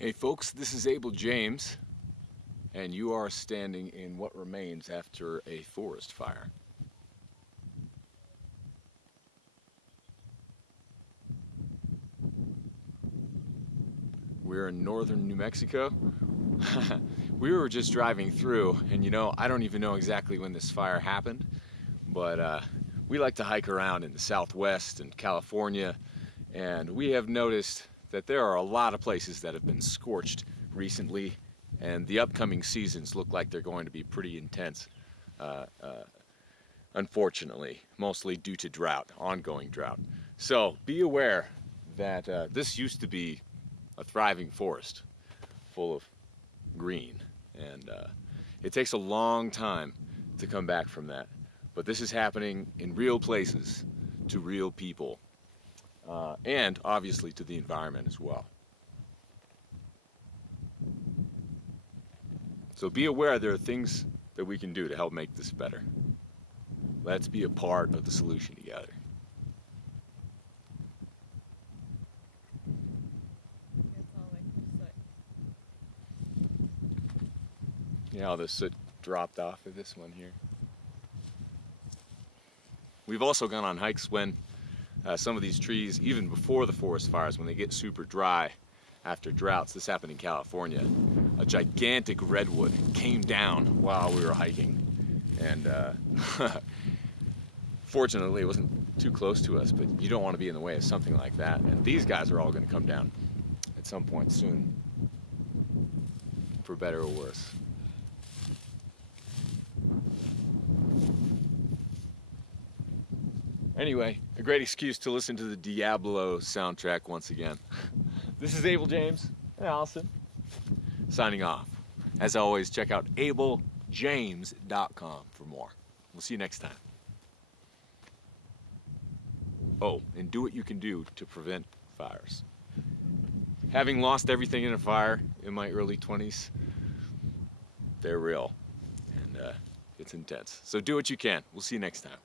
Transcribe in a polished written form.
Hey folks, this is Abel James, and you are standing in what remains after a forest fire. We're in northern New Mexico. We were just driving through, and I don't even know exactly when this fire happened, but we like to hike around in the Southwest and California, and we have noticed that there are a lot of places that have been scorched recently, and the upcoming seasons look like they're going to be pretty intense, unfortunately, mostly due to drought, ongoing drought. So be aware that this used to be a thriving forest full of green, and it takes a long time to come back from that. But this is happening in real places to real people. And obviously to the environment as well. So be aware there are things that we can do to help make this better. Let's be a part of the solution together. Yeah, all the soot dropped off of this one here. We've also gone on hikes when some of these trees, even before the forest fires, when they get super dry after droughts. This happened in California. A gigantic redwood came down while we were hiking, and fortunately it wasn't too close to us, but you don't want to be in the way of something like that. And these guys are all going to come down at some point soon, for better or worse. Anyway, a great excuse to listen to the Diablo soundtrack once again. This is Abel James and Allison, signing off. As always, check out abeljames.com for more. We'll see you next time. Oh, and do what you can do to prevent fires. Having lost everything in a fire in my early 20s, they're real, and it's intense. So do what you can. We'll see you next time.